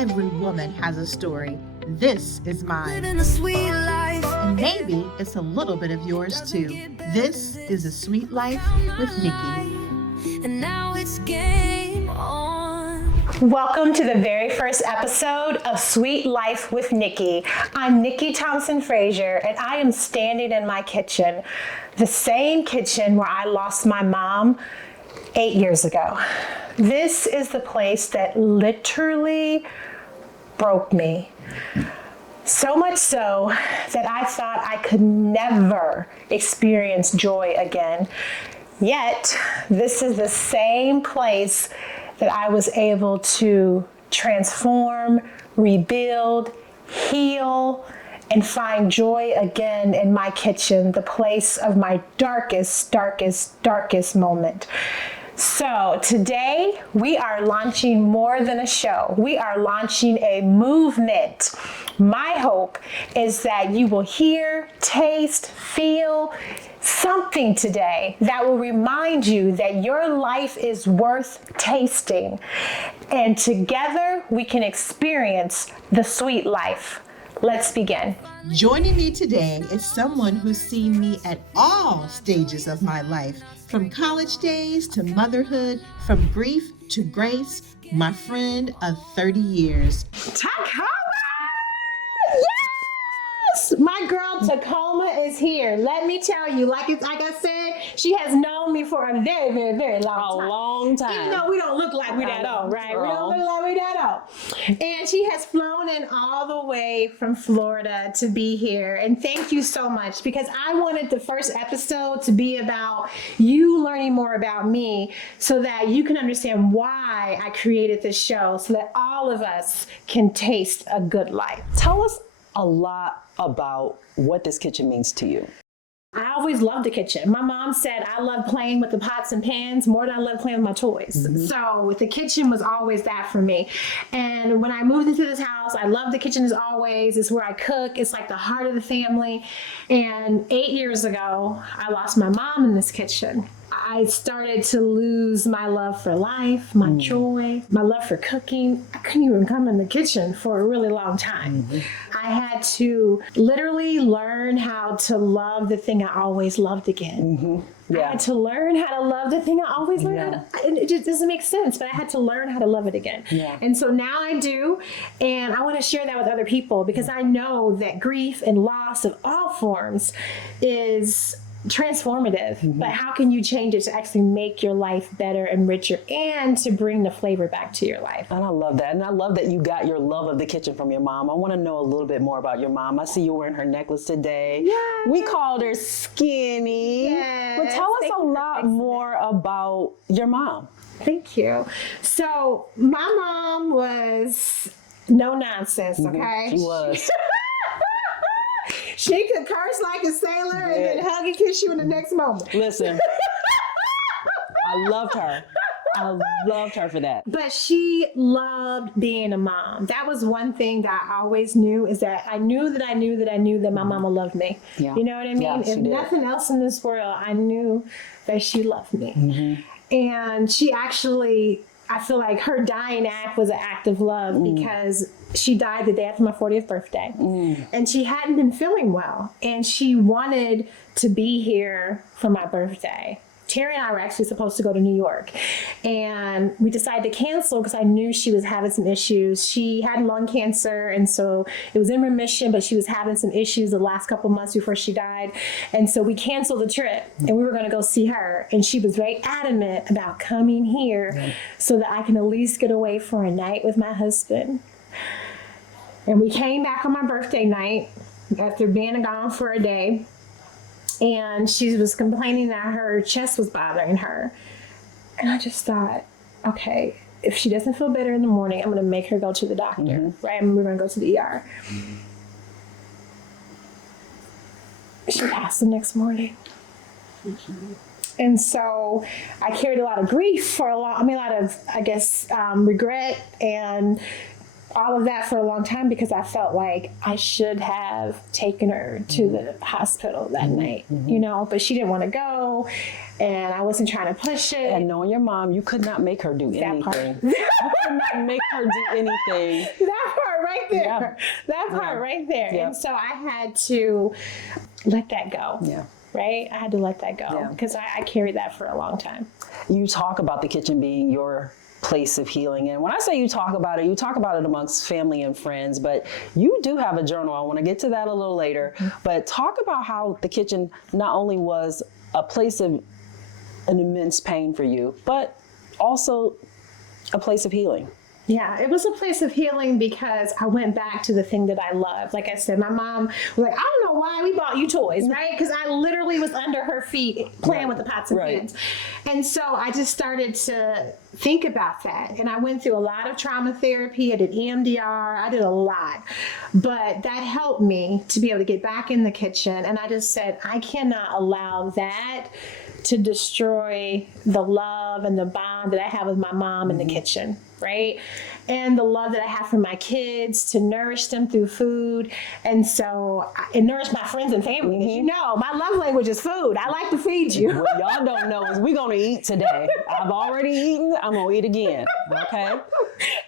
Every woman has a story. This is mine. Living a sweet life. And maybe it's a little bit of yours too. This is A Sweet Life with Nikki. And now it's game on. Welcome to the very first episode of Sweet Life with Nikki. I'm Nikki Thompson Frazier, and I am standing in my kitchen, the same kitchen where I lost my mom 8 years ago. This is the place that literally broke me. So much so that I thought I could never experience joy again. Yet, this is the same place that I was able to transform, rebuild, heal, and find joy again in my kitchen, the place of my darkest moment. So today we are launching more than a show. We are launching a movement. My hope is that you will hear, taste, feel something today that will remind you that your life is worth tasting. And together we can experience the sweet life. Let's begin. Joining me today is someone who's seen me at all stages of my life, from college days to motherhood, from grief to grace, my friend of 30 years. Tacoma! Yes! My girl Tacoma is here. Let me tell you, like I said, she has known me for a very, very, very long time. Even though we don't look like we're that old, right? We don't look like we're that old. And she has flown in all the way from Florida to be here. And thank you so much, because I wanted the first episode to be about you learning more about me so that you can understand why I created this show, so that all of us can taste a good life. Tell us a lot about what this kitchen means to you. I always loved the kitchen. My mom said I love playing with the pots and pans more than I love playing with my toys. Mm-hmm. So the kitchen was always that for me. And when I moved into this house, I love the kitchen as always. It's where I cook. It's like the heart of the family. And 8 years ago, I lost my mom in this kitchen. I started to lose my love for life, my joy, my love for cooking. I couldn't even come in the kitchen for a really long time. Mm-hmm. I had to literally learn how to love the thing I always loved again. Mm-hmm. Yeah. I had to learn how to love the thing I always learned. Yeah. It just doesn't make sense, but I had to learn how to love it again. Yeah. And so now I do, and I want to share that with other people, because I know that grief and loss of all forms is transformative. Mm-hmm. But how can you change it to actually make your life better and richer, and to bring the flavor back to your life? And I love that. And I love that you got your love of the kitchen from your mom. I want to know a little bit more about your mom. I see you wearing her necklace today. Yeah. We called her Skinny. Yes. But tell us a lot more about your mom. Thank you. So my mom was no nonsense, okay? She was. She could curse like a sailor and then hug and kiss you in the next moment. Listen, I loved her. I loved her for that. But she loved being a mom. That was one thing that I always knew, is that I knew that my mama loved me. Yeah. You know what I mean? Yeah, if nothing else in this world, I knew that she loved me. Mm-hmm. And she actually, I feel like her dying act was an act of love, because she died the day after my 40th birthday. And she hadn't been feeling well. And she wanted to be here for my birthday. Terry and I were actually supposed to go to New York. And we decided to cancel because I knew she was having some issues. She had lung cancer, and so it was in remission, but she was having some issues the last couple months before she died. And so we canceled the trip, and we were going to go see her. And she was very adamant about coming here so that I can at least get away for a night with my husband. And we came back on my birthday night after being gone for a day. And she was complaining that her chest was bothering her. And I just thought, okay, if she doesn't feel better in the morning, I'm going to make her go to the doctor, right? And we're going to go to the ER. She passed the next morning. And so I carried a lot of grief for a lot of, regret, and all of that for a long time because I felt like I should have taken her to the hospital that night, you know, but she didn't want to go and I wasn't trying to push it. And knowing your mom, you could not make her do anything. You could not make her do anything. That part right there. Yeah. That part right there. Yeah. And so I had to let that go. Yeah. Right? I had to let that go because I carried that for a long time. You talk about the kitchen being your place of healing. And when I say you talk about it amongst family and friends, but you do have a journal. I want to get to that a little later, but talk about how the kitchen not only was a place of an immense pain for you, but also a place of healing. Yeah, it was a place of healing because I went back to the thing that I loved. Like I said, my mom was like, I don't know why we bought you toys, right? Because I literally was under her feet playing with the pots and pans. And so I just started to think about that. And I went through a lot of trauma therapy. I did EMDR. I did a lot. But that helped me to be able to get back in the kitchen. And I just said, I cannot allow that to destroy the love and the bond that I have with my mom in the kitchen, right? And the love that I have for my kids, to nourish them through food. And so it nourished my friends and family. As you know, my love language is food. I like to feed you. What y'all don't know is we're going to eat today. I've already eaten. I'm going to eat again. Okay?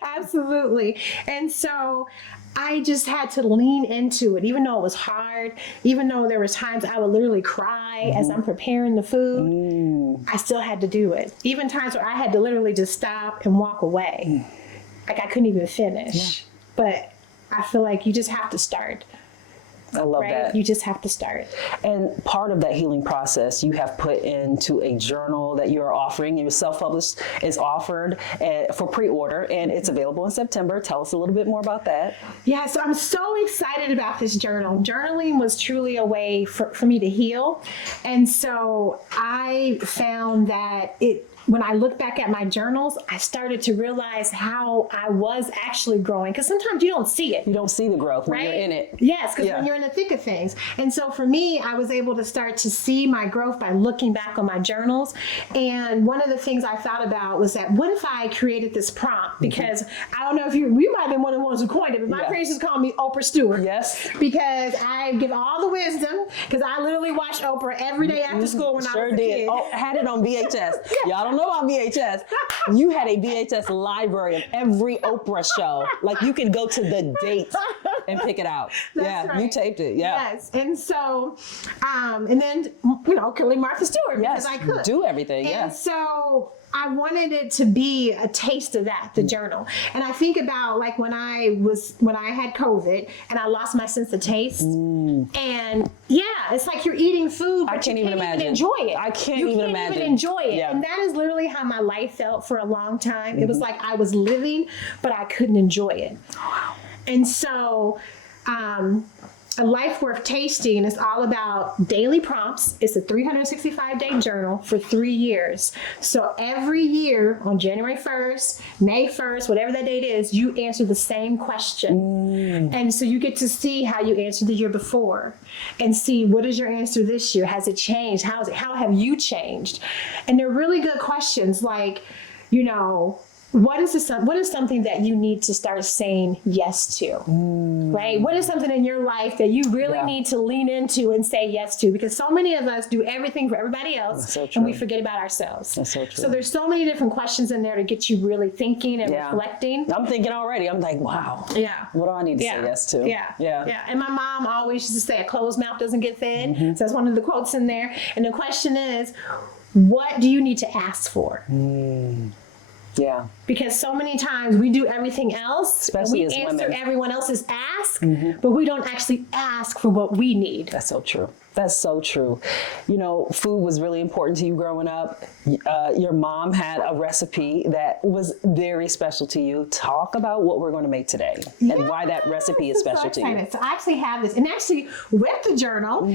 Absolutely. And so I just had to lean into it, even though it was hard, even though there was times I would literally cry as I'm preparing the food, I still had to do it. Even times where I had to literally just stop and walk away. Like I couldn't even finish. But I feel like you just have to start. I love that. You just have to start. And part of that healing process you have put into a journal that you're offering. It was self-published. It's offered for pre-order and it's available in September. Tell us a little bit more about that. Yeah, so I'm so excited about this journal. Journaling was truly a way for me to heal. And so I found that when I look back at my journals, I started to realize how I was actually growing. Because sometimes you don't see it. You don't see the growth when right? you're in it. Yes, because when you're in the thick of things. And so for me, I was able to start to see my growth by looking back on my journals. And one of the things I thought about was that what if I created this prompt? Because I don't know if we might have been one of the ones who coined it, but my parents just call me Oprah Stewart. Yes. Because I give all the wisdom, because I literally watched Oprah every day after school when I was a kid. Oh, had it on VHS. Y'all don't know about VHS. You had a VHS library of every Oprah show. Like you can go to the date and pick it out. That's right. You taped it. Yeah. Yes. And so, and then, killing Martha Stewart because I could. Do everything. And so I wanted it to be a taste of that, the journal. And I think about like when I had COVID and I lost my sense of taste. And it's like you're eating food, but you can't even enjoy it. I can't even imagine. You can't even enjoy it. Yeah. And that is literally how my life felt for a long time. It was like I was living, but I couldn't enjoy it. Wow. And so, A Life Worth Tasting is all about daily prompts. It's a 365-day journal for 3 years. So every year on January 1st, May 1st, whatever that date is, you answer the same question. And so you get to see how you answered the year before and see what is your answer this year? Has it changed? How have you changed? And they're really good questions like, what is something that you need to start saying yes to, right? What is something in your life that you really need to lean into and say yes to? Because so many of us do everything for everybody else and we forget about ourselves. That's so true. So there's so many different questions in there to get you really thinking and reflecting. I'm thinking already. I'm like, wow. Yeah. What do I need to say yes to? Yeah. And my mom always used to say a closed mouth doesn't get fed. So that's one of the quotes in there. And the question is, what do you need to ask for? Yeah. Because so many times we do everything else, especially and we as answer women. Everyone else's ask, but we don't actually ask for what we need. That's so true. That's so true. Food was really important to you growing up. Your mom had a recipe that was very special to you. Talk about what we're going to make today and why that recipe is special to you. So I actually have this, and actually with the journal,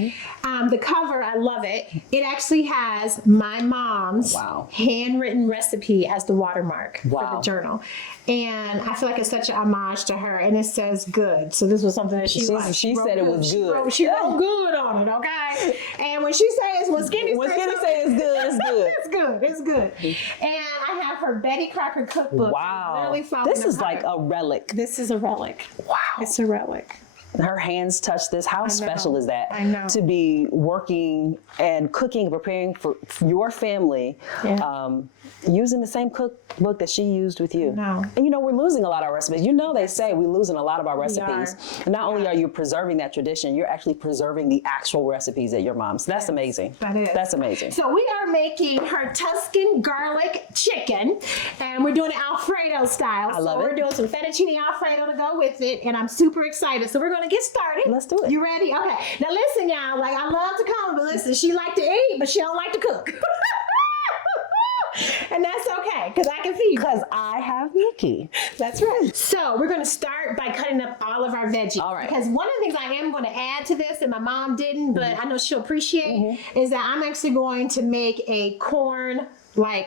the cover, I love it. It actually has my mom's handwritten recipe as the watermark for the journal. And I feel like it's such an homage to her, and it says good. So this was something that she liked. She said it was good. She wrote good on it, okay? And when she says, when Skinny says it's good, it's good. It's good. And I have her Betty Crocker cookbook. Wow. Literally falling This is apart. like a relic. This is a relic. Wow. It's a relic. Her hands touch this. How special is that? I know. To be working and cooking and preparing for your family, using the same cookbook that she used with you. No. And you know, we're losing a lot of our recipes. You know, they say we're losing a lot of our recipes. And not only are you preserving that tradition, you're actually preserving the actual recipes at your mom's. That's amazing. That is. That's amazing. So we are making her Tuscan garlic chicken, and we're doing it Alfredo style. I love so it. We're doing some fettuccine Alfredo to go with it, and I'm super excited. So we're going to get started. Let's do it. You ready? Okay. Now listen, y'all. Like, I love to come, but listen, she like to eat, but she don't like to cook. And that's okay, because I can feed you. Because I have Nikki. That's right. So we're going to start by cutting up all of our veggies. All right. Because one of the things I am going to add to this, and my mom didn't, but I know she'll appreciate, is that I'm actually going to make a corn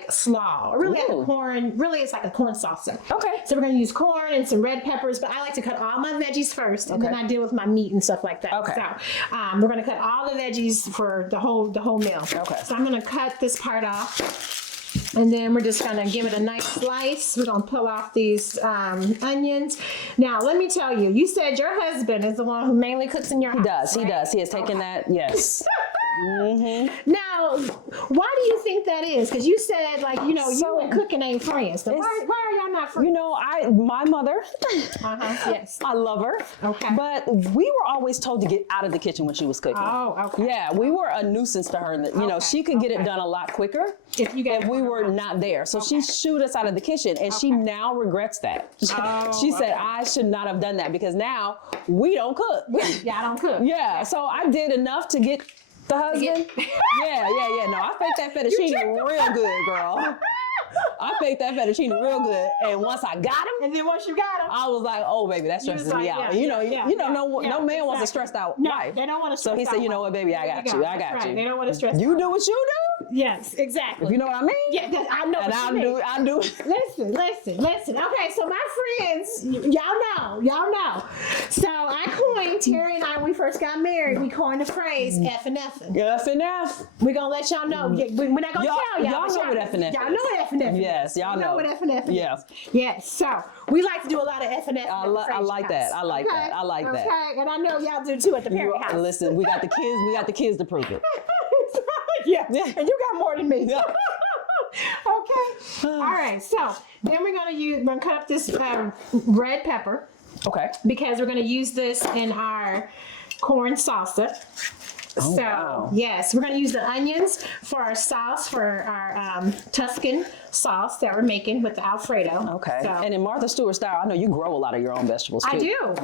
slaw. Really like a corn, really it's like a corn salsa. Okay. So we're going to use corn and some red peppers, but I like to cut all my veggies first, and then I deal with my meat and stuff like that. Okay. So we're going to cut all the veggies for the whole meal. Okay. So I'm going to cut this part off. And then we're just gonna give it a nice slice. We're gonna pull off these onions. Now, let me tell you, you said your husband is the one who mainly cooks in your house. He does. He has taken that, yes. Now, why do you think that is? Because you said, you and cooking ain't friends. So why are y'all not friends? You know, my mother, Yes. I love her. Okay. But we were always told to get out of the kitchen when she was cooking. Oh, okay. Yeah, we were a nuisance to her. You know, she could get it done a lot quicker If you guys if we were not there. So she shooed us out of the kitchen, and she now regrets that. She said, I should not have done that because now we don't cook. Yeah, I don't cook. Yeah, so I did enough to get the husband. Yeah. No, I faked that fettuccine real good, girl. I faked that fettuccine real good, and once I got him, And then once you got them, I was like, "Oh, baby, that stresses me out." No man wants a stressed out wife. they don't want to stress So he said, out "You know what, baby, I got you. I That's got right. you. They don't want to stress You out. do what you do. Yes, exactly. You know what I mean? Yeah, I know And what you mean. I do. Listen. Okay, so my friends, y'all know. So I coined, Terry and I, when we first got married, we coined the phrase F and F. F and F. We're going to let y'all know. We're not going to tell y'all. Y'all know what F and F Y'all know what F and F is. Yes, y'all know. what F and F is. Yes. Yes, so we like to do a lot of F and F. I like that. I like that. I like that. Okay, and I know y'all do too at the Perry house. Listen, we got the kids. We got the kids to prove it. Yeah, and you got more than me. Yeah. Okay. All right. So then we're gonna cut up this red pepper Okay. because we're gonna use this in our corn salsa. Oh, So wow. yes, we're gonna use the onions for our sauce, for our Tuscan sauce that we're making with the Alfredo. Okay. So, And in Martha Stewart style, I know you grow a lot of your own vegetables too.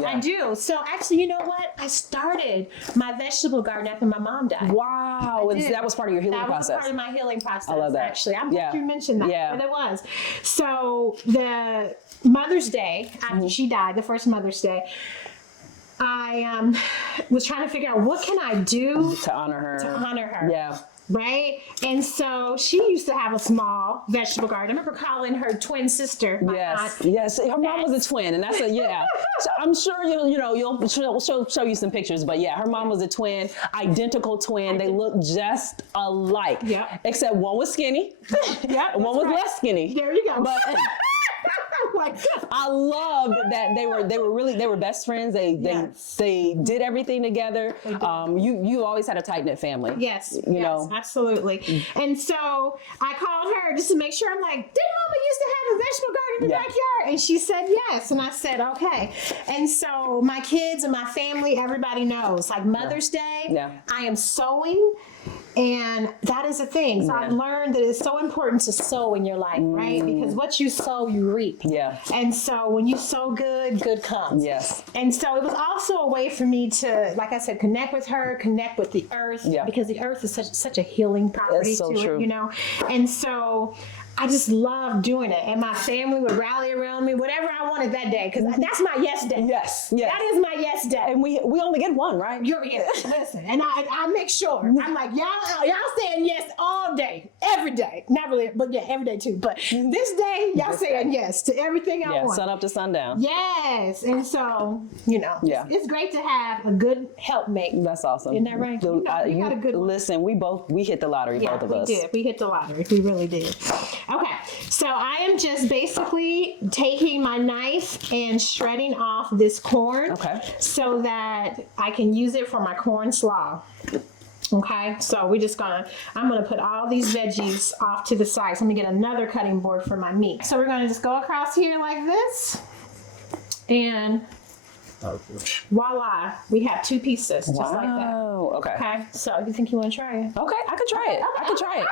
I do. So actually, you know what? I started my vegetable garden after my mom died. Wow. did. That was part of your healing That was process. part of my healing process. I love that. Actually, I'm glad Yeah. you mentioned that. Yeah. But it was. So the Mother's Day after she died, the first Mother's Day, I was trying to figure out what can I do To honor her. to honor her. Yeah. Right? And so she used to have a small vegetable garden. I remember calling her twin sister, my aunt. Yes. Her mom was a twin, and that's So I'm sure she'll show you some pictures, but yeah, her mom was a twin, identical twin. They look just alike. Yeah. Except one was skinny. Yeah, and one was less skinny. There you go. But I loved that they were best friends. They did everything together. You always had a tight knit family. Yes, you know. Absolutely. And so I called her just to make sure. I'm like, didn't Mama used to have a vegetable garden in the backyard? And she said yes. And I said, okay. And so my kids and my family, everybody knows. Like Mother's Day, I am sewing. And that is the thing. So I've learned that it's so important to sow in your life, right? Because what you sow, you reap. Yeah. And so when you sow good, good comes. Yes. And so it was also a way for me to, like I said, connect with her, connect with the earth. Yeah. Because the earth is such a healing property That's so to true. it, you know? And so I just love doing it. And my family would rally around me, whatever I wanted that day, because that's my yes day. Yes. That is my yes day. And we only get one, right? Listen, and I make sure. I'm like, y'all saying yes all day, every day. Not really, but yeah, every day too. But this day, y'all saying yes to everything I want. Sun up to sundown. Yes. And so, it's great to have a good helpmate. That's awesome. Isn't that right? You got a good one. Listen, we hit the lottery, both of us. We did. We hit the lottery. We really did. Okay, so I am just basically taking my knife and shredding off this corn. Okay. So that I can use it for my corn slaw. Okay, so I'm gonna put all these veggies off to the side. So I'm gonna get another cutting board for my meat. So we're gonna just go across here like this, and voila, we have 2 pieces, just like that. Oh, okay. Okay, so you think you wanna try it? Okay, I could try it. I could try it.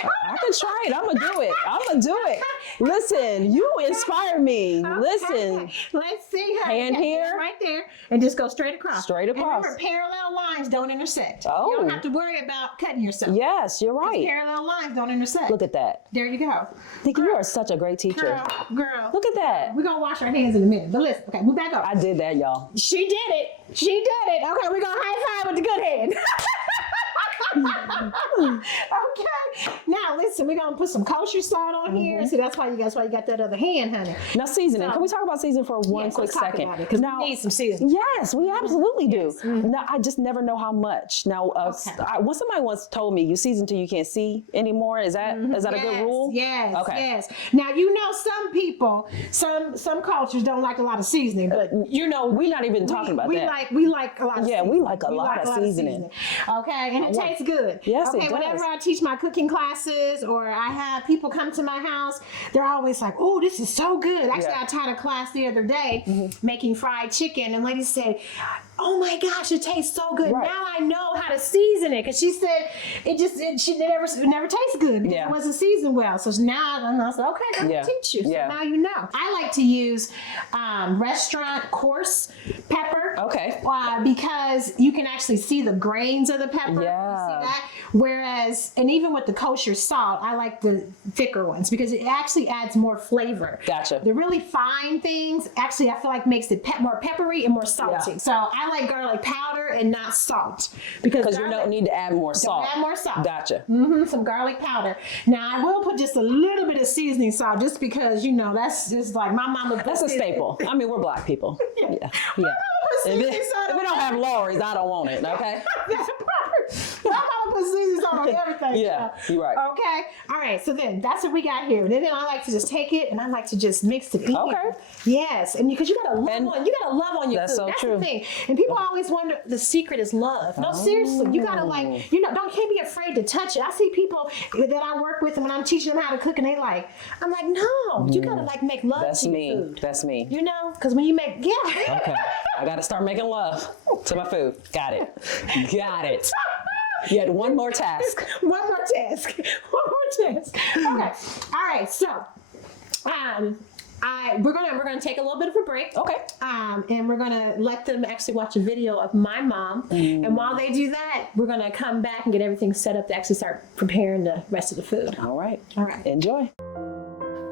I can try it. I'm gonna do it. I'm gonna do it. Listen, you inspire me. Listen. Okay. Let's see her. Hand here? Right there. And just go straight across. Straight across. And remember, parallel lines don't intersect. Oh. You don't have to worry about cutting yourself. Yes, you're right. Parallel lines don't intersect. Look at that. There you go. Nikki, you are such a great teacher. Girl. Look at that. We're going to wash our hands in a minute. But listen, okay, move back up. I did that, y'all. She did it. She did it. Okay, we're going to high five with the good hand. Okay. Now listen, we're gonna put some kosher salt on here. See, that's why you got that other hand, honey. Now seasoning. So- Can we talk about seasoning for one quick second? Because we need some seasoning. Yes, we absolutely do. Now, I just never know how much. Now, somebody once told me you season till you can't see anymore. Is that a good rule? Yes. Okay. Yes. Now you know some people, some cultures don't like a lot of seasoning, but we're not even talking about that. We like a lot of Yeah, seasoning. we like a lot of seasoning. Okay, and it tastes good. Yes, okay, it does. whenever I teach my cooking classes or I have people come to my house, they're always like, "Oh, this is so good." Actually, Yeah. I taught a class the other day making fried chicken, and lady said, "Oh my gosh, it tastes so good. Right. Now I know how to season it." Because she said it never tastes good because it wasn't seasoned well. So now I said, "Okay, I'm gonna teach you." So now you know. I like to use restaurant coarse pepper. Okay. Because you can actually see the grains of the pepper. Yeah. You see that? Whereas, and even with the kosher salt, I like the thicker ones because it actually adds more flavor. Gotcha. The really fine things, actually, I feel like makes it more peppery and more salty. Yeah. So I like garlic powder and not salt because you don't need to add more salt. Don't add more salt. Gotcha. Some garlic powder. Now I will put just a little bit of seasoning salt, just because that's just like my mama. That's a staple. I mean, we're black people. Yeah. If it don't have Lori's, I don't want it. Okay. My mama puts seasoning salt on everything. Yeah, you're right. Okay. All right. So then that's what we got here. And then I like to just take it and I like to just mix it in. Okay. Yes. And because you gotta love on your That's food. so That's true. the thing. And people always wonder the secret is love. No, seriously. You gotta can't be afraid to touch it. I see people that I work with and when I'm teaching them how to cook and I'm like, no, you gotta make love That's to me. your food. That's me. Because when you make Okay. I got to start making love to my food. Got it. You had one more task. One more task. Okay. All right. So, we're gonna take a little bit of a break. Okay. And we're gonna let them actually watch a video of my mom. And while they do that, we're gonna come back and get everything set up to actually start preparing the rest of the food. All right. Right. Enjoy.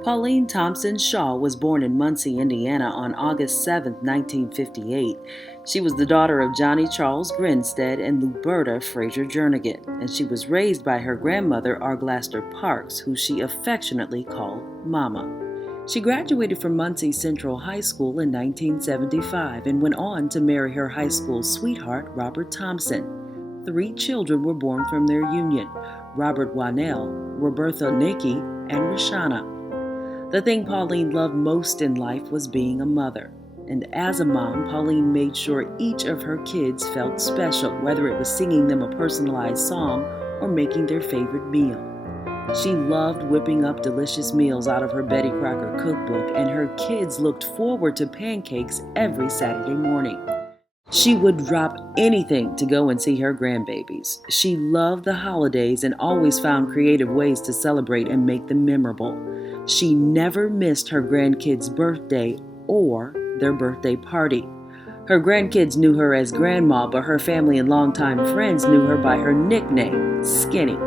Pauline Thompson Shaw was born in Muncie, Indiana on August 7, 1958. She was the daughter of Johnny Charles Grinstead and Luberta Fraser Jernigan, and she was raised by her grandmother, Arglaster Parks, who she affectionately called Mama. She graduated from Muncie Central High School in 1975 and went on to marry her high school sweetheart, Robert Thompson. 3 children were born from their union: Robert Wanell, Robertha Nikki, and Rashana. The thing Pauline loved most in life was being a mother. And as a mom, Pauline made sure each of her kids felt special, whether it was singing them a personalized song or making their favorite meal. She loved whipping up delicious meals out of her Betty Crocker cookbook, and her kids looked forward to pancakes every Saturday morning. She would drop anything to go and see her grandbabies. She loved the holidays and always found creative ways to celebrate and make them memorable. She never missed her grandkids' birthday or their birthday party. Her grandkids knew her as Grandma, but her family and longtime friends knew her by her nickname, Skinny.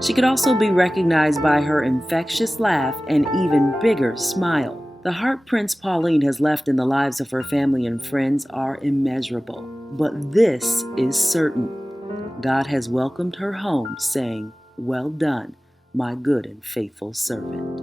She could also be recognized by her infectious laugh and even bigger smile. The heartprints Pauline has left in the lives of her family and friends are immeasurable. But this is certain: God has welcomed her home, saying, "Well done, my good and faithful servant."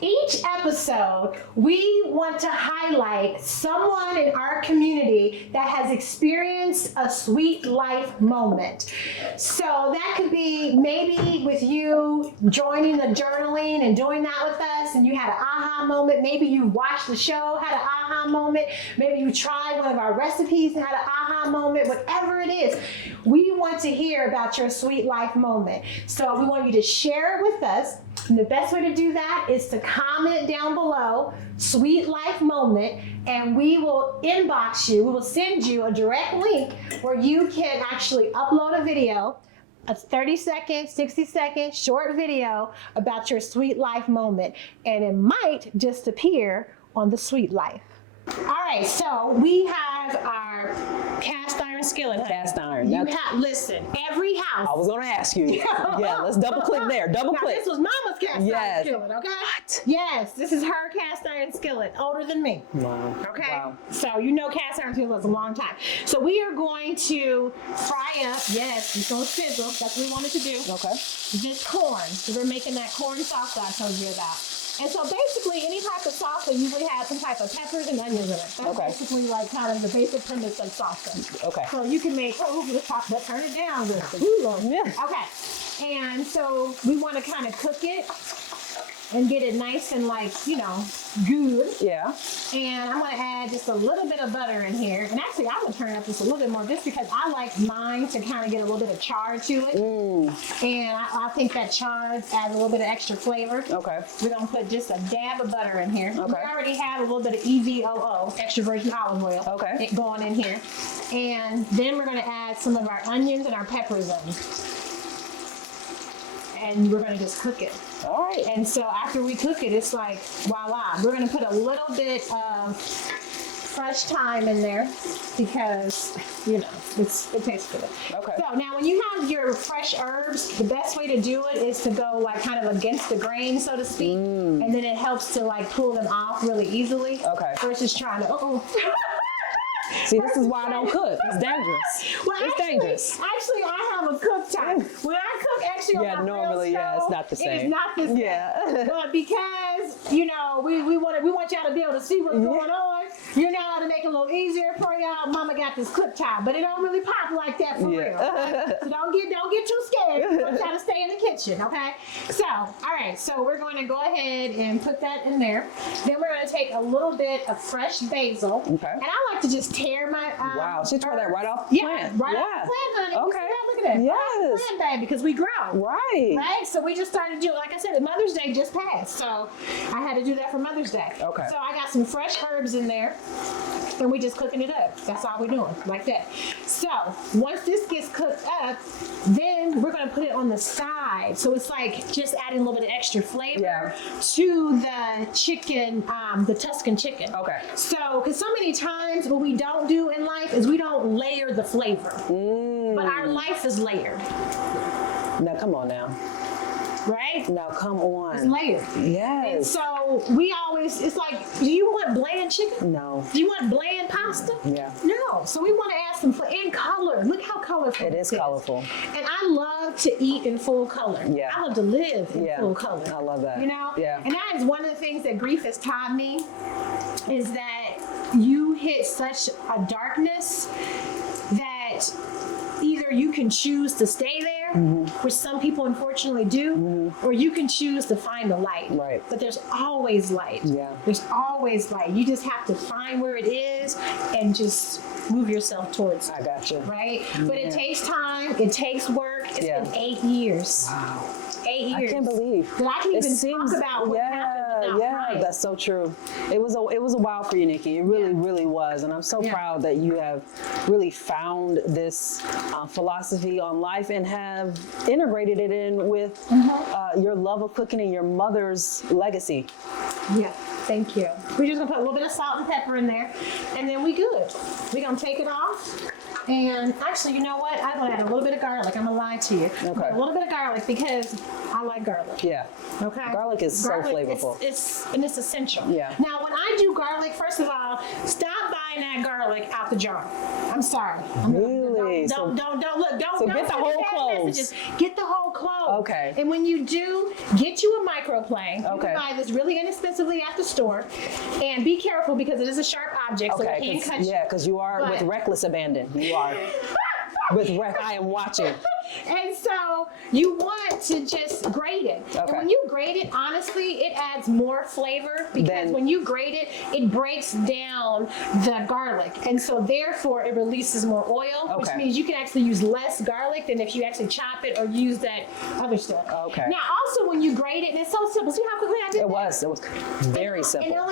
Each episode, we want to highlight someone in our community that has experienced a sweet life moment. So that could be maybe with you joining the journaling and doing that with us, and you had an aha moment. Maybe you watched the show, had an aha moment. Maybe you tried one of our recipes and had an aha moment. Whatever it is, we want to hear about your sweet life moment. So we want you to share it with us. And the best way to do that is to comment down below, sweet life moment, and we will inbox you. We will send you a direct link where you can actually upload a video, a 30-second, 60-second short video about your sweet life moment. And it might just appear on the Sweet Life. All right, so we have our cast iron skillet. Cast iron. Listen, every house. I was going to ask you. Yeah, let's double click there. Double Now, click. this was Mama's cast iron skillet, okay? What? Yes, this is her cast iron skillet, older than me. Wow. Okay? Wow. So you know cast iron skillet is a long time. So we are going to fry up, yes, it's going to sizzle. That's what we wanted to do. Okay. This corn. So we're making that corn salsa I told you about. And so basically, any type of salsa usually has some type of peppers and onions in it. That's basically like kind of the basic premise of salsa. Okay. So you can make, let's turn it down. Yeah. Okay. And so we want to kind of cook it and get it nice and good. Yeah. And I'm going to add just a little bit of butter in here. And actually, I'm going to turn up just a little bit more just because I like mine to kind of get a little bit of char to it. And I think that char adds a little bit of extra flavor. Okay. We're going to put just a dab of butter in here. Okay. We already have a little bit of EVOO, extra virgin olive oil, Okay. going in here. And then we're going to add some of our onions and our peppers in. And we're going to just cook it. All right. And so after we cook it, it's like, voila. We're going to put a little bit of fresh thyme in there because, it tastes good. Okay. So now when you have your fresh herbs, the best way to do it is to go like kind of against the grain, so to speak. And then it helps to like pull them off really easily. Okay. Versus trying to, See, this is why I don't cook. It's dangerous. Well, It's dangerous. Actually, I have a cook time. When I cook, actually, on my normally, real stove, it's not the same. It's not the same. Yeah. But because we want y'all to be able to see what's going on. How to make it a little easier for y'all. Mama got this cook time, but it don't really pop like that for real. Okay? So don't get too scared. We want y'all to stay in the kitchen, okay? So, all right. So we're going to go ahead and put that in there. Then we're going to take a little bit of fresh basil. Okay. And I like to just tear my Wow, she tore that right off the plant. Right off the plant, honey. Okay. Look at that. Yes. Right off the plant, baby, because we grow. Right. Right? So we just started doing, like I said, Mother's Day just passed. So I had to do that for Mother's Day. Okay. So I got some fresh herbs in there. And we just cooking it up. That's all we're doing, like that. So once this gets cooked up, then we're gonna put it on the side. So it's like just adding a little bit of extra flavor to the chicken, the Tuscan chicken. Okay. So, because so many times what we don't do in life is we don't layer the flavor. But our life is layered. Now, come on now. Right? Now, come on. It's layered. And Yes. so we always, it's like, do you want bland chicken? No. Do you want bland pasta? Yeah. No. So we want to add some flavor and color. Look how colorful It is colorful. And I love to eat in full color. Yeah. I love to live in full color. I love that. Yeah. And that is one of the things that grief has taught me is that you hit such a darkness that either you can choose to stay there, which some people unfortunately do, or you can choose to find the light. Right. But there's always light. Yeah. There's always light. You just have to find where it is and just move yourself towards it. I got you. Right? But it takes time. It takes work. It's been 8 years. Wow. 8 years. I can't believe. That I can It even seems- talk about what happened without crying. That's so true. It was a while for you, Nikki. It really, really was, and I'm so proud that you have really found this philosophy on life and have integrated it in with your love of cooking and your mother's legacy. Yeah, thank you. We're just gonna put a little bit of salt and pepper in there, and then we good. We're gonna take it off. And actually, you know what? I'm gonna add a little bit of garlic. I'm gonna lie to you. Okay. A little bit of garlic because I like garlic. Yeah. Okay. Garlic is so flavorful. It's essential. Yeah. Now, when I do garlic, first of all, stop buying that garlic out the jar. I'm sorry. Really? Don't look. Don't. So don't get the send me whole bad cloves. messages. Get the whole clove. Okay. And when you do, get you a microplane. You Okay. can buy this really inexpensively at the store, and be careful because it is a sharp object, so it can cut you. Yeah, because you are with But- reckless abandon. You are. I am watching. And so you want to just grate it. Okay. And when you grate it, honestly, it adds more flavor because Then- when you grate it, it breaks down the garlic. And so therefore it releases more oil, which Okay. means you can actually use less garlic than if you actually chop it or use that other stuff. Okay. Now also when you grate it, and it's so simple. See how quickly I did It that? was very And simple. not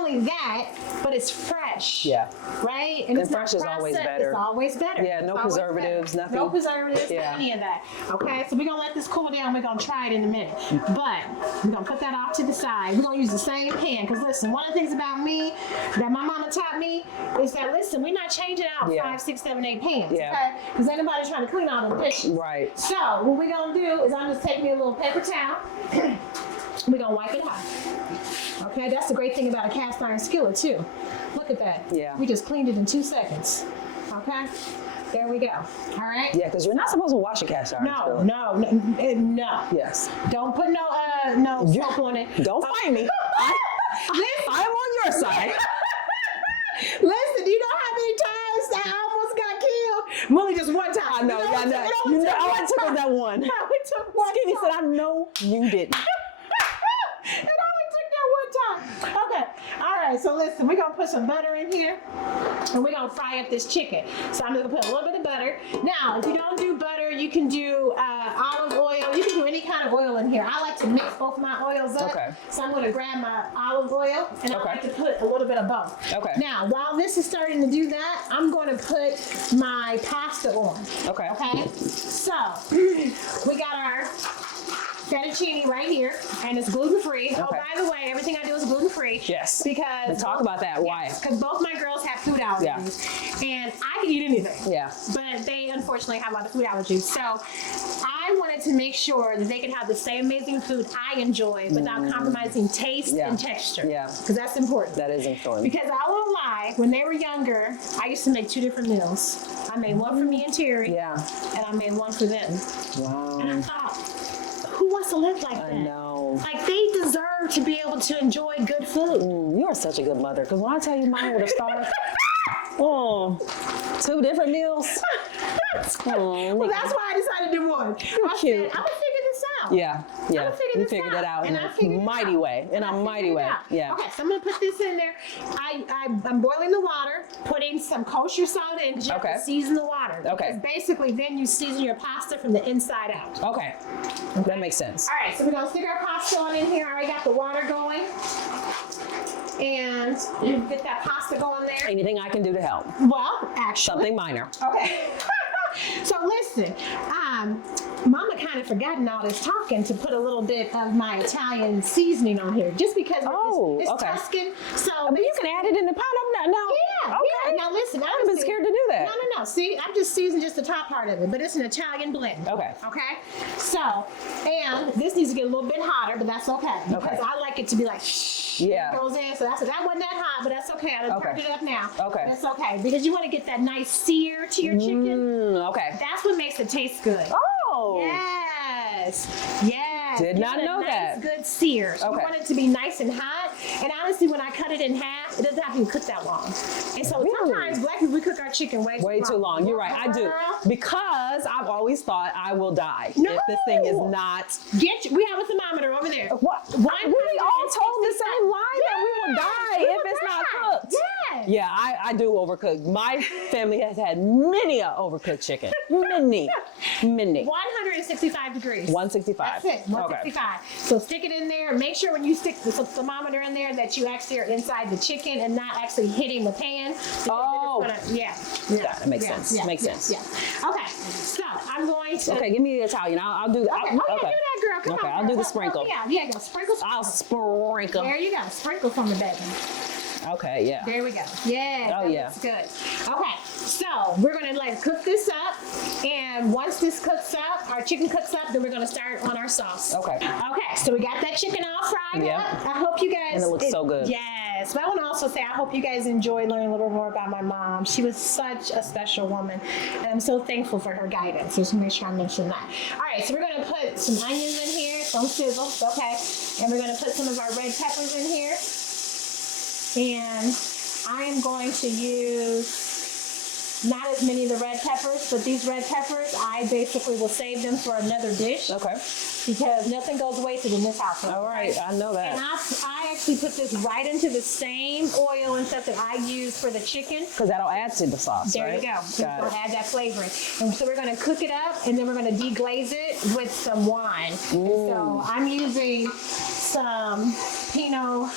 only that, but it's fresh. Yeah. Right? And it's fresh not is always processed. better. It's always better. Yeah, no It's always preservatives, better. nothing. No preservatives, Yeah. any of that. Okay, so we're gonna let this cool down. We're gonna try it in a minute. But we're gonna put that off to the side. We're gonna use the same pan. Because listen, one of the things about me that my mama taught me is that listen, we're not changing out Yeah. 5, 6, 7, 8 pans. Yeah. Okay? Because ain't nobody trying to clean all the dishes. Right. So what we're gonna do is I'm just taking me a little paper towel. We're gonna wipe it off. Okay, that's the great thing about a cast iron skillet too. Look at that. Yeah. We just cleaned it in 2 seconds. Okay, there we go. All right. Yeah, because you're not supposed to wash a cast iron skillet. No. Yes. Don't put no soap on it. Don't fight me. Listen, I'm on your side. listen. Do you know how many times I almost got killed? Only just one time. I know. I know. You know, all I took was that one. It only took one Skinny time. said, I know you didn't. It only took that one time. Okay. All right. So listen, we're gonna put some butter in here, and we're gonna fry up this chicken. So I'm gonna put a little bit of butter. Now, if you don't do butter, you can do olive oil. You can do any kind of oil in here. I like to mix both my oils up. Okay. So I'm gonna grab my olive oil, and I Okay. like to put a little bit of both. Okay. Now, while this is starting to do that, I'm gonna put my pasta on. Okay. Okay. So we got our fettuccine right here, and it's gluten-free. Oh, Okay. by the way, everything I do is gluten-free. Yes. Because And talk about that. Why? Because both my girls have food allergies, and I can eat anything. Yeah. But they unfortunately have a lot of food allergies. So I wanted to make sure that they can have the same amazing food I enjoy without compromising taste Yeah. and texture. Yeah. Because that's important. That is important. Because I won't lie, when they were younger, I used to make 2 different meals. I made one for me and Terry, Yeah. and I made one for them. And I Wow. thought, who wants to live like that? I know. Like, they deserve to be able to enjoy good food. You are such a good mother. Because when I tell you mine would have starved. Oh, 2 different meals. Oh, Well, that's why I decided to do one. I cute. said, I'm going to figure this out. yeah. Yeah. I'm gonna figure You this figured out. it out in And I a figured it mighty out. way. In And a I mighty figured it way. out. Yeah. Okay, so I'm gonna put this in there. I'm boiling the water, putting some kosher salt in just Okay. to season the water. Okay. Because basically, then you season your pasta from the inside out. Okay. That makes sense. All right, so we're gonna stick our pasta on in here. I already got the water going. And get that pasta going there. Anything I can do to help? Well, actually. Something minor. Okay. So listen, Mama kind of forgotten all this talking to put a little bit of my Italian seasoning on here, just because it's okay. Tuscan. So But you can add it in the pot. I'm not. No. yeah, Okay. yeah. Now listen, I would have been scared to do that. No. See, I'm just seasoning just the top part of it, but it's an Italian blend. Okay. Okay. So, and this needs to get a little bit hotter, but that's okay because Okay. I like it to be like Yeah. it goes in. So that wasn't that hot, but that's okay. I Okay. turned it up now. Okay. That's okay because you want to get that nice sear to your chicken. Okay. That's what makes it taste good. Oh. Yes. Yes. Did Gives not it a know nice, that. Good sear. So Okay. you want it to be nice and hot. And honestly, when I cut it in half, it doesn't have to be cooked that long. And so Really? sometimes black people, we cook our chicken way Too long. You're right. I do. Girl, Because I've always thought I will die No. if this thing is not. we have a thermometer over there. What? We all told the same lie that we will die we if will it's not die. cooked. Yes. Yeah, I do overcook. My family has had many a overcooked chicken. Many. 165 degrees. 165. That's it, 165. So stick it in there. Make sure when you stick the thermometer in there that you actually are inside the chicken and not actually hitting the pan. because Oh. then it's gonna- yeah. Yeah, that makes sense. Makes sense. Yeah. Okay, so I'm going to. Okay, give me the Italian. I'll do that. Okay, do that, girl. Come Okay, on. I'll do girl. the sprinkle. Yeah, go. Sprinkle. I'll sprinkle. There you go. Sprinkle from the baby. Okay, yeah. There we go. Yeah. Oh, that yeah. looks good. Okay, so we're gonna like cook this up, and once this cooks up, our chicken cooks up, then we're gonna start on our sauce. Okay. Okay, so we got that chicken all fried Yeah. up. I hope you guys. And it looks so good. Yes, but I want to also say I hope you guys enjoy learning a little more about my mom. She was such a special woman, and I'm so thankful for her guidance. So just make sure I mention that. All right, so we're gonna put some onions in here, some sizzle, okay, and we're gonna put some of our red peppers in here. And I am going to use not as many of the red peppers, but these red peppers, I basically will save them for another dish. Okay. Because nothing goes wasted in this house. All right, I know that. And I actually put this right into the same oil and stuff that I use for the chicken. Because that'll add to the sauce, There right? you go. Got It'll it. add that flavoring. And so we're going to cook it up, and then we're going to deglaze it with some wine. And so I'm using some Pinot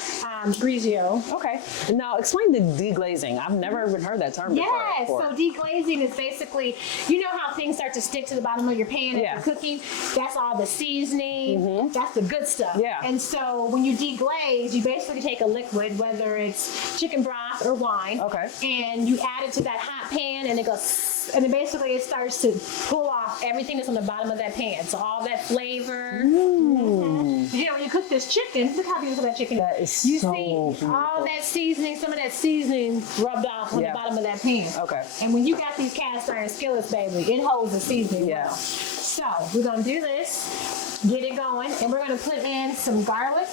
Grigio. Okay. Now explain the deglazing. I've never even heard that term Yes, before. so deglazing is basically, you know how things start to stick to the bottom of your pan as Yeah. you're cooking? That's all the seasoning, that's the good stuff. Yeah. And so when you deglaze, you basically take a liquid, whether it's chicken broth or wine, Okay. and you add it to that hot pan, and it goes, and then basically it starts to pull off everything that's on the bottom of that pan. So all that flavor. You know, when you cook this chicken, look how beautiful that chicken is. That is You so see beautiful. all that seasoning, some of that seasoning rubbed off on Yeah. the bottom of that pan. Okay. And when you got these cast iron skillets, baby, it holds the seasoning Yeah. well. So we're gonna do this, get it going, and we're gonna put in some garlic.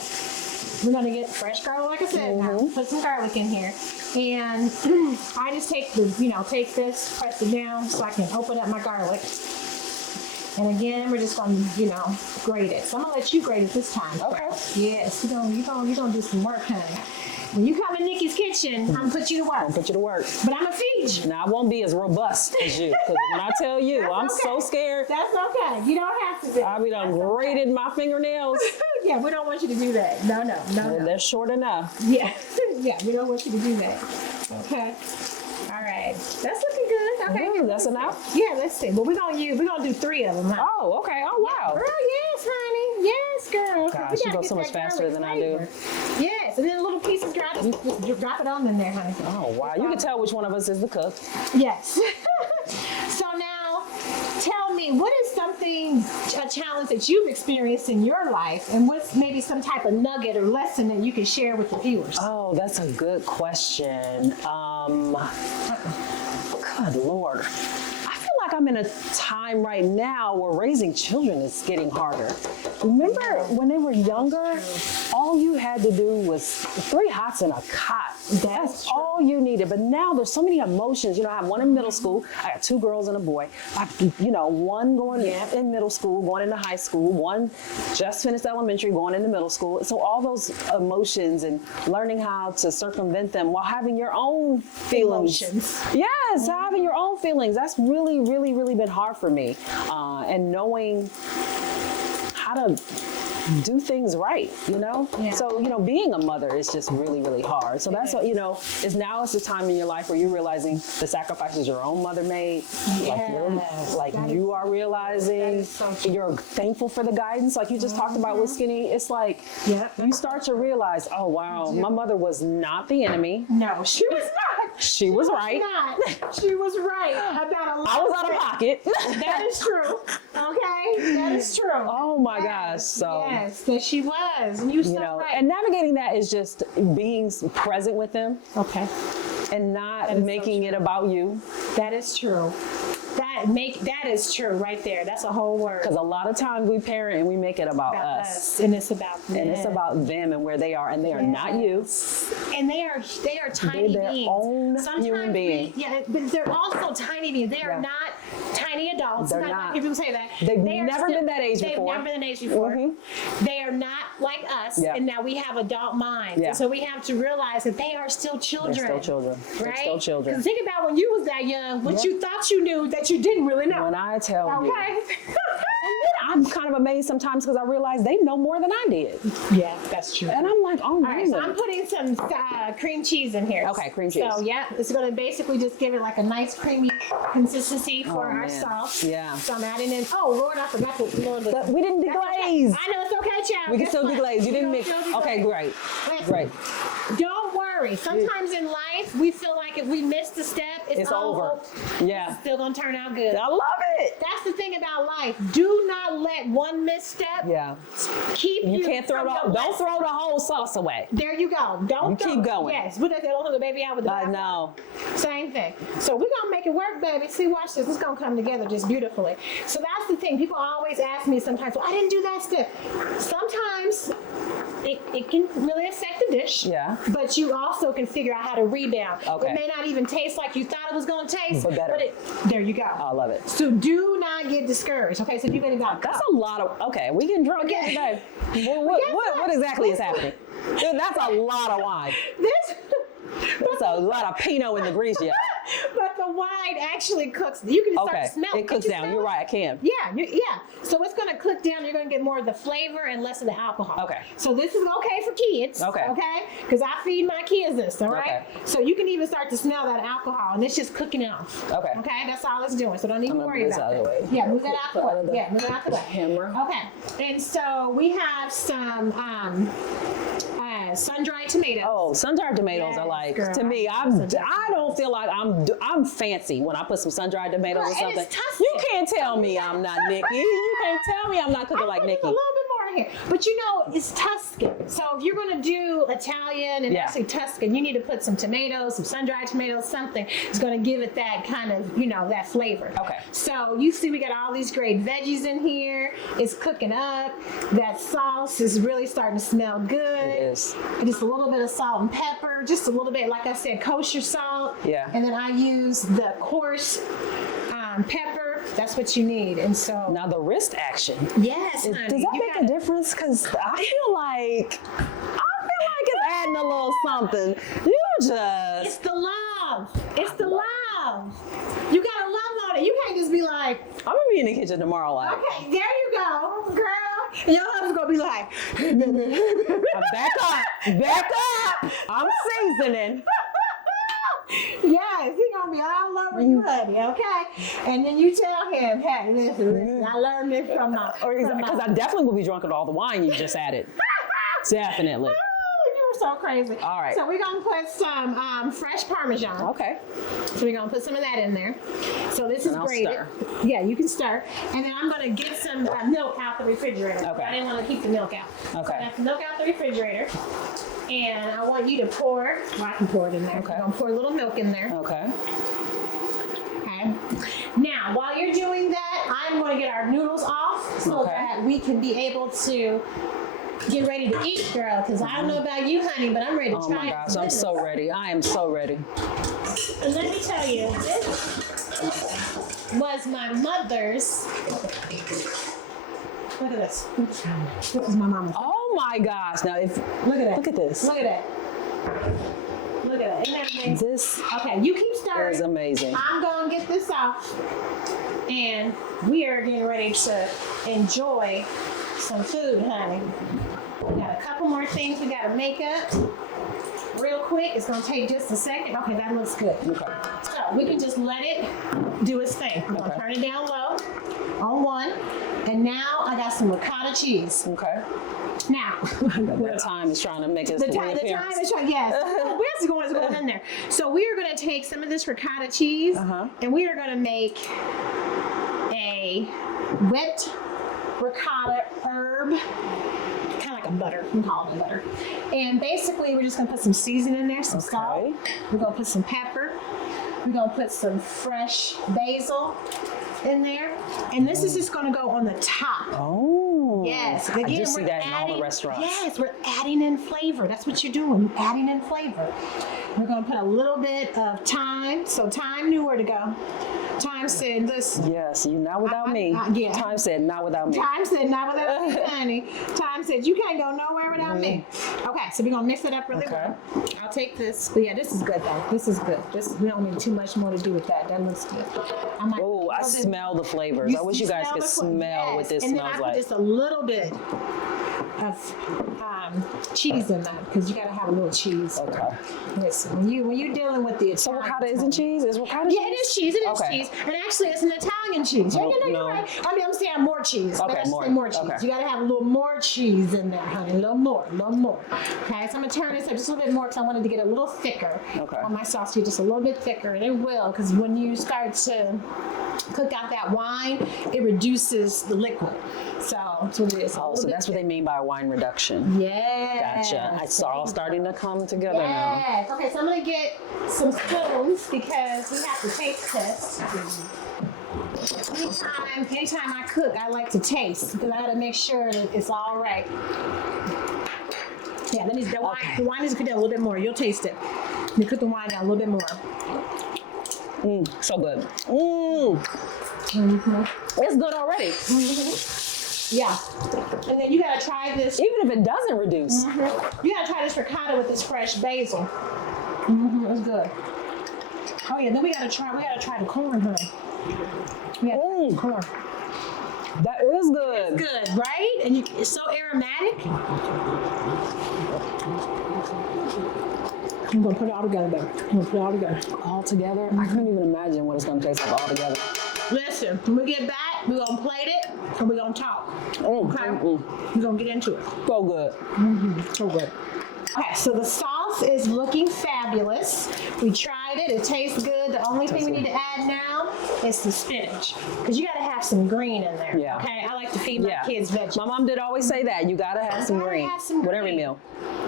We're gonna get fresh garlic, like I said. Now put some garlic in here, and I just take take this, press it down so I can open up my garlic. And again, we're just gonna, grate it. So I'm gonna let you grate it this time. Okay. Yes, you're gonna do some work, honey. When you come in Nikki's kitchen, I'm gonna put you to work. I'll put you to work. But I'm gonna feed you. Now I won't be as robust as you, because when I tell you, That's I'm okay. so scared. That's okay. You don't have to be. I'll be done grated my fingernails. Yeah, we don't want you to do that. No. They're short enough. Yeah, yeah, we don't want you to do that. Okay. All right. That's looking good. Okay. Ooh, that's enough? Yeah, let's see. But we're gonna do 3 of them. Huh? Oh, okay. Oh, wow. Girl, yes, honey. Yes, girl. 'Cause Gosh, we you gotta go get so much that faster garlic than I do. flavor. Yes, and then little pieces just drop it on in there, honey. Oh, wow. You can tell which one of us is the cook. Yes. So now, tell me, what is a challenge that you've experienced in your life, and what's maybe some type of nugget or lesson that you can share with the viewers? Oh, that's a good question. Good Lord. I feel like I'm in a time right now where raising children is getting harder. Remember when they were younger, all you had to do was 3 hots and a cot. That's all you needed. But now there's so many emotions. I have one in middle school. I got 2 girls and a boy. One going in middle school, going into high school, one just finished elementary, going into middle school. So all those emotions and learning how to circumvent them while having your own feelings. Emotions. Yes, having your own feelings. That's really, really, really been hard for me. And knowing how to do things right, Yeah. So, being a mother is just really, really hard. So that's what, it's the time in your life where you're realizing the sacrifices your own mother made. Like you are realizing so true. you're thankful for the guidance. Like you just talked about with Skinny. It's like Yep. you start to realize, oh, wow, my mother was not the enemy. No, she was not. She was right. She was right about a lot. I was out of pocket. That is true. Okay, that is true. Oh my gosh. So, yes, that she was, and you so right. and navigating that is just being present with them Okay, and not is so making it about you. that is true. That is true right there. That's a whole word. Because a lot of times we parent and we make it about us. and it's about them. And it's about them and where they are, and they are not you. And they are tiny They're their beings. own Sometimes human being. but they're also tiny beings. They are Yeah. not tiny adults. They're Sometimes not. I hear people say that. They've They are never been that age before. They've never been that age before. Mhm. They are not like us, Yeah. and now we have adult minds. Yeah. And so we have to realize that they are still children. They're still children. They're Right? still children. 'Cause think about when you was that young, what you thought you knew that you didn't really know. When I tell you. Okay. I'm kind of amazed sometimes because I realize they know more than I did. Yeah, that's true. And I'm like, oh, All right, so man. I'm putting some cream cheese in here. Okay, cream cheese. So yeah, it's going to basically just give it like a nice creamy consistency for our man. sauce. Yeah. So I'm adding in. Oh Lord, I forgot to. Lord, But we didn't that's okay. deglaze. I know it's okay, child. We can Guess still what? deglaze. You We didn't don't mix. still deglaze. Okay, great. Listen, Great. Don't worry. worry. Sometimes in life, we feel like if we missed a step, It's over. Yeah. It's still gonna turn out good. I love it. That's the thing about life. Do not let one misstep keep you. You can't throw from your don't throw the whole sauce away. There you go. Don't keep going. Yes. What does that? Don't throw the baby out with the I bathwater. know. Same thing. So we're gonna make it work, baby. See, watch this. It's gonna come together just beautifully. So that's the thing. People always ask me sometimes, well, I didn't do that step. Sometimes it can really affect the dish. Yeah. But you also can figure out how to rebound. Okay. It may not even taste like you thought it was gonna taste. But better. There you go. I love it. So do not get discouraged. Okay, so you're gonna go. That's a lot of, okay, we can drink it today. What exactly is happening? Dude, that's a lot of wine. That's a lot of Pinot in the grease, yeah. But the wine actually cooks. You can start to smell it. It cooks down. You're right, I can. Yeah. So it's going to cook down. You're going to get more of the flavor and less of the alcohol. Okay. So this is okay for kids. Okay. Because I feed my kids this, all right? Okay. So you can even start to smell that alcohol, and it's just cooking off. Okay. Okay, that's all it's doing. So don't even worry move this about out of the that. way. Yeah, move that out the Put way. the Yeah, move it out the way. hammer. Okay. And so we have some sun-dried tomatoes. Oh, sun-dried tomatoes are like, girl, to me, I I don't feel like I'm fancy when I put some sun-dried tomatoes or Right, and something. it's Tuscan. You can't tell me I'm not Nikki. You can't tell me I'm not cooking like put Nikki. a little bit more in here, but you know it's Tuscan. So if you're going to do Italian and actually Tuscan, you need to put some tomatoes, some sun-dried tomatoes, something. It's going to give it that kind of that flavor. Okay. So you see, we got all these great veggies in here. It's cooking up. That sauce is really starting to smell good. It is. Just a little bit of salt and pepper, just a little bit, like I said, kosher salt. Yeah. And then I use the coarse pepper. That's what you need. And so Now the wrist action. yes, honey. Does that make a difference? Because I feel like it's adding a little something. It's the love. It's the love. You gotta love on it. You can't just be like, I'm gonna be in the kitchen tomorrow. Like, okay, there you go, girl. And your husband's gonna be like, back up. I'm seasoning. yes, he gonna be all over you, honey. Okay, and then you tell him, hey, listen, I learned this from my. Because I definitely will be drunk with all the wine you just added. Definitely. You were so crazy. All right. So we're gonna put some fresh Parmesan. Okay. So we're gonna put some of that in there. So this is And I'll grated. stir. Yeah, you can stir. And then I'm gonna get some milk out the refrigerator. Okay. I didn't want to keep the milk out. Okay. So I got the milk out the refrigerator. And I want you to pour. Well, I can pour it in there. Okay. I'm gonna pour a little milk in there. Okay. Okay. Now, while you're doing that, I'm gonna get our noodles off so Okay. that we can be able to get ready to eat, girl. Because I don't know about you, honey, but I'm ready to Oh try my it. gosh, I'm so ready. I am so ready. And let me tell you, this was my mother's. Look at this. This is my mama's. Oh my gosh. Now if Look at that. look at this. Look at that. Look at that. Isn't that amazing? This Okay, you keep stirring. is amazing. I'm gonna get this off, and we are getting ready to enjoy some food, honey. We got a couple more things we gotta make up real quick. It's gonna take just a second. Okay, that looks good. Okay. So we can just let it do its thing. I'm gonna Okay. turn it down low on one, and now I got some ricotta cheese. Okay. Now, The time is trying to make us the time is right. Yes, where's going in there? So we are going to take some of this ricotta cheese, and we are going to make a whipped ricotta herb, kind of like a butter. We call it a butter. And basically, we're just going to put some seasoning in there, some salt. We're going to put some pepper. We're going to put some fresh basil in there, and this is just going to go on the top. Oh. Yes. I Again, do see we're that in all the adding- restaurants. Yes, we're adding in flavor. That's what you're doing. You're adding in flavor. We're going to put a little bit of thyme. So thyme knew where to go. Thyme said, listen. Yes, you not without me. yeah. Time said not without me. Thyme said, not without me, honey. Thyme said, you can't go nowhere without me. Okay, so we're going to mix it up really well. I'll take this. But yeah, this is good, though. This is good. We don't need too much more to do with that. That looks good. Oh, I smell the flavors. I wish you guys could smell what this and smells then I like. put just a little bit of cheese in that because you got to have a little cheese. Okay. Listen, when you're dealing with the So Italian, ricotta isn't cheese? Is ricotta cheese? yeah, it is cheese. It is Okay. cheese, and actually, it's an Italian Italian cheese. Yeah, you know, No. you're right. I mean, I'm saying more cheese. Okay, Better more. say more cheese. Okay. You gotta have a little more cheese in there, honey. A little more, a little more. Okay, so I'm gonna turn this up just a little bit more because I wanted to get a little thicker on my sauce here, just a little bit thicker. And it will, because when you start to cook out that wine, it reduces the liquid. So that's what it is. Oh, so that's what they mean by wine reduction. Yeah. Gotcha. It's all starting to come together now. Yes. Okay, so I'm gonna get some spoons because we have to taste test. Anytime I cook, I like to taste because I gotta make sure that it's all right. Yeah, then the wine needs to cook down a little bit more. You'll taste it. You cook the wine down a little bit more. So good. It's good already. Yeah. And then you gotta try this. Even if it doesn't reduce. You gotta try this ricotta with this fresh basil. It's good. Oh yeah, then we gotta try the corn, honey. Yeah, corn. That is good. Good, right? And it's so aromatic. I'm gonna put it all together, baby. I'm gonna put it all together. All together? I couldn't even imagine what it's going to taste like all together. Listen, when we get back, we're gonna plate it and we're gonna talk. Okay? We're gonna get into it. So good. So good. Okay, so the sauce is looking fabulous. We tried it. It tastes good. The only thing we need to add now is the spinach. Because you got to have some green in there. Yeah. Okay, I like to feed my kids vegetables. My mom did always say that. You got to have some green with every meal.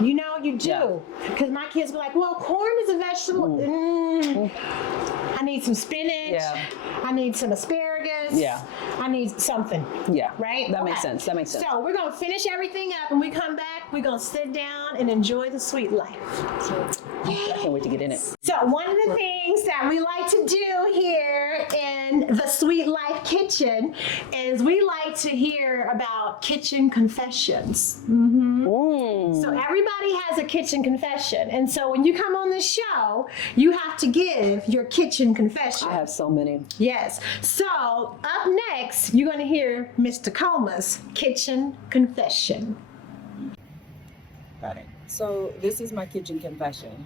You know, you do. Because my kids be like, well, corn is a vegetable. I need some spinach. Yeah. I need some asparagus. Yeah. I need something. Yeah. Right? That makes sense. That makes sense. So we're going to finish everything up. When we come back, we're going to sit down and enjoy the sweet life. I can't wait to get in it. So one of the things that we like to do here in the Sweet Life Kitchen is we like to hear about kitchen confessions. So everybody has a kitchen confession. And so when you come on the show, you have to give your kitchen confession. I have so many. Yes. So up next, you're going to hear Miss Tacoma's kitchen confession. Got it. So this is my kitchen confession.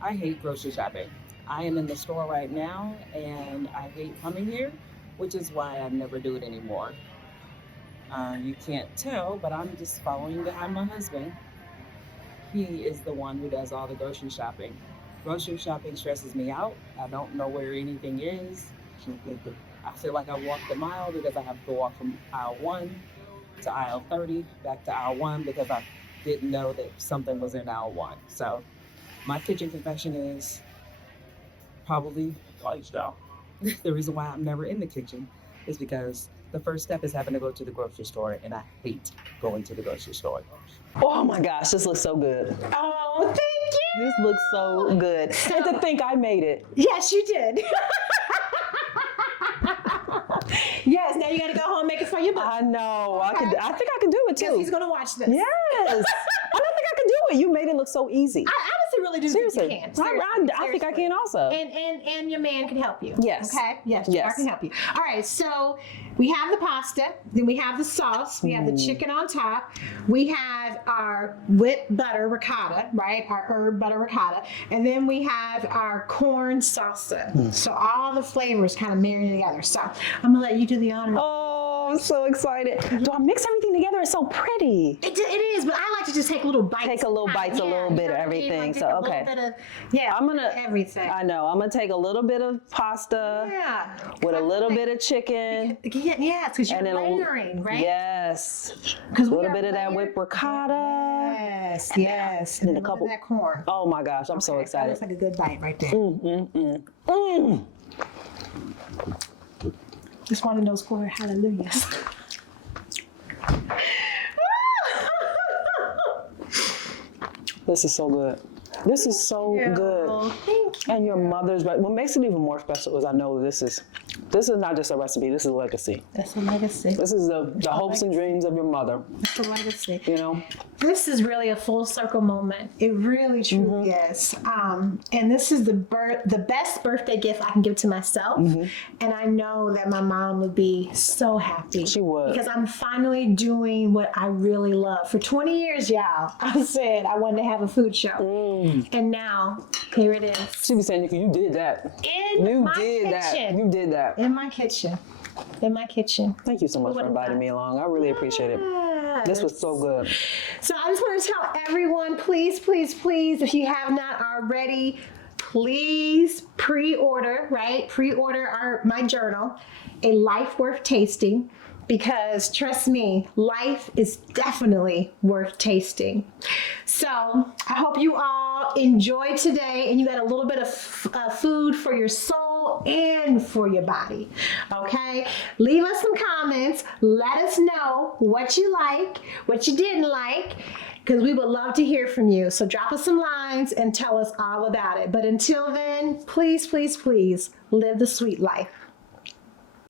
I hate grocery shopping. I am in the store right now and I hate coming here, which is why I never do it anymore. You can't tell, but I'm just following behind my husband. He is the one who does all the grocery shopping. Grocery shopping stresses me out. I don't know where anything is. I feel like I walked a mile because I have to walk from aisle 1 to aisle 30, back to aisle 1 because I didn't know that something was in aisle 1. So my kitchen confession is probably lifestyle. The reason why I'm never in the kitchen is because the first step is having to go to the grocery store, and I hate going to the grocery store. Oh my gosh, this looks so good. Oh, thank you. This looks so good. And to think I made it. Yes, you did. Yes, now you got to go home and make it for your book. I know. Okay. I think I can do it too. Yes, he's going to watch this. Yes. I don't think I can do it. You made it look so easy. I honestly really do Seriously. think you can. I think I can also. And your man can help you. Yes. Okay? Yes, Yes. I can help you. All right, so we have the pasta, then we have the sauce, we have the chicken on top, we have our whipped butter ricotta, right? Our herb butter ricotta, and then we have our corn salsa. So all the flavors kind of marry together. So I'm gonna let you do the honor. Oh, I'm so excited. Do I mix everything together? It's so pretty. It is, but I like to just take little bites. Take a little bites, a little bit of everything. So, okay. I'm gonna everything. I know. I'm gonna take a little bit of pasta with a little bit of chicken. Yeah, because you're And then layering, right? Yes. Because A little bit of that whipped ricotta. Yes. And then a look couple. at that corn. Oh my gosh, I'm so That excited. looks like a good bite right there. Just one of those glory hallelujahs. This is so good. This is so good. Thank you. And your mother's, what makes it even more special is I know this is not just a recipe, this is a legacy. That's a legacy. This is the hopes and dreams of your mother, That's a legacy. you know? This is really a full circle moment. It really, truly is. And this is the best birthday gift I can give to myself. And I know that my mom would be so happy. She would. Because I'm finally doing what I really love. For 20 years, y'all, I said I wanted to have a food show. And now, here it is. She be saying, Nikki, you did that. In my kitchen. You did that. In my kitchen. In my kitchen. Thank you so much for inviting me along. I really appreciate it. This was so good. So I just want to tell everyone, please, please, please, if you have not already, please pre-order, right? Pre-order my journal, A Life Worth Tasting, because trust me, life is definitely worth tasting. So I hope you all enjoyed today and you got a little bit of food for your soul and for your body. Okay? Leave us some comments. Let us know what you like, what you didn't like, because we would love to hear from you. So drop us some lines and tell us all about it. But until then, please, please, please live the sweet life.